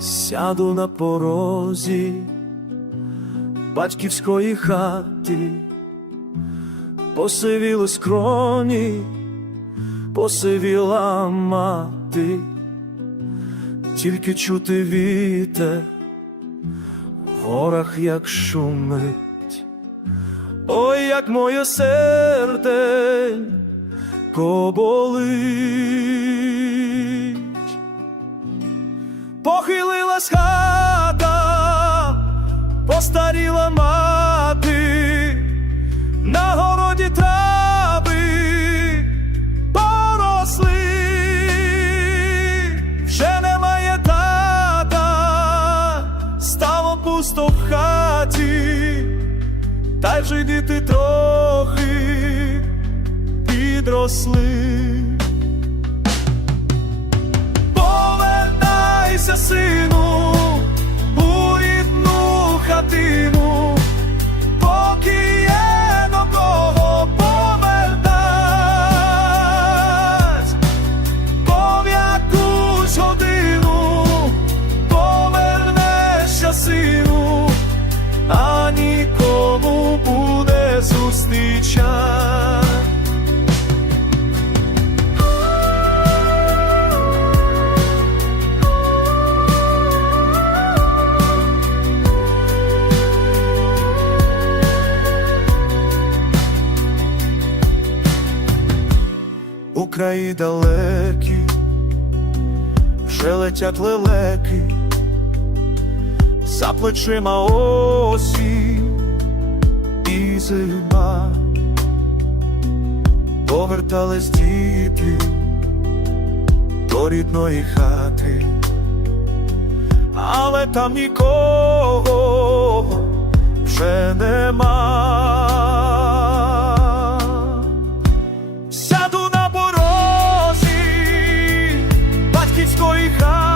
сяду на порозі батьківської хати, посивіли скроні, посивіла мати, тільки чути вітер в горах, як шумить. Ой, як моє серденько болить. Похилилась хата, постаріла мати, на городі трави поросли, вже немає тата, стало пусто в хаті, та й вже діти трохи підросли. Повертайся, У краї далекі, вже летять лелеки, за плечима осінь і зима, повертались діти до рідної хати, але там нікого вже нема. It's going Javier.